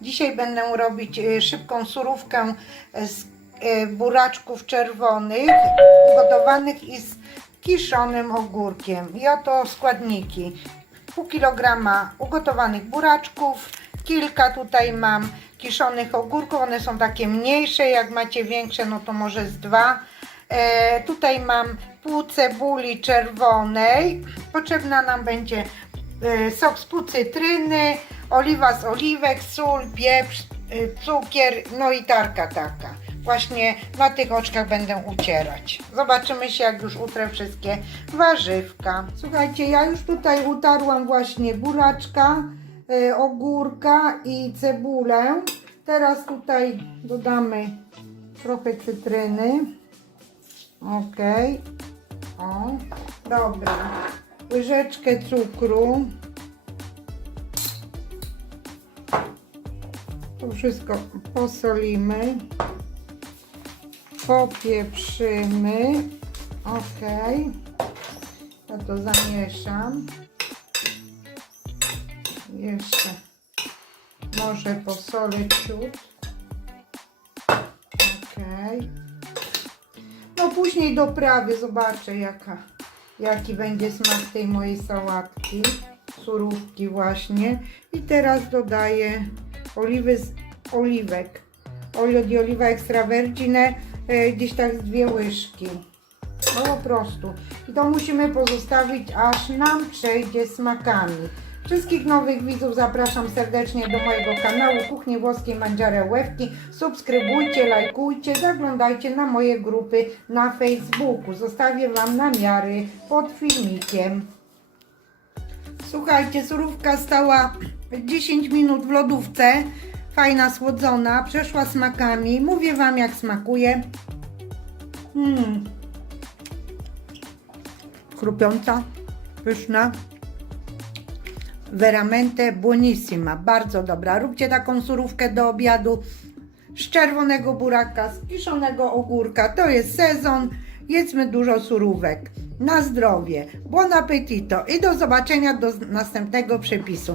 Dzisiaj będę robić e, szybką surówkę z e, buraczków czerwonych, gotowanych i z kiszonym ogórkiem. I oto składniki. Pół kilograma ugotowanych buraczków, kilka tutaj mam kiszonych ogórków, one są takie mniejsze, jak macie większe, no to może z dwa. E, tutaj mam pół cebuli czerwonej, potrzebna nam będzie e, sok z pół cytryny, oliwa z oliwek, sól, pieprz, e, cukier, no i tarka taka. Właśnie na tych oczkach będę ucierać. Zobaczymy się, jak już utrę wszystkie warzywka. Słuchajcie, ja już tutaj utarłam właśnie buraczka, e, ogórka i cebulę. Teraz tutaj dodamy trochę cytryny. Ok. O, dobra. Łyżeczkę cukru. To wszystko posolimy. Popieprzymy. Ok. Ja to zamieszam. Jeszcze może posolę ciut. Ok. No później doprawię, zobaczę jaka, jaki będzie smak tej mojej sałatki, surówki właśnie. I teraz dodaję oliwy z oliwek. Olio di oliva extravergine, e, gdzieś tak z dwie łyżki. No po prostu. I to musimy pozostawić, aż nam przejdzie smakami. Wszystkich nowych widzów zapraszam serdecznie do mojego kanału Kuchni Włoskiej Mangiare Łewki. Subskrybujcie, lajkujcie, zaglądajcie na moje grupy na Facebooku. Zostawię Wam namiary pod filmikiem. Słuchajcie, surówka stała 10 minut w lodówce. Fajna, słodzona, przeszła smakami. Mówię Wam jak smakuje. Mm. Chrupiąca, pyszna. Veramente buonissima, bardzo dobra. Róbcie taką surówkę do obiadu z czerwonego buraka, z kiszonego ogórka. To jest sezon, jedzmy dużo surówek. Na zdrowie, buon appetito i do zobaczenia do następnego przepisu.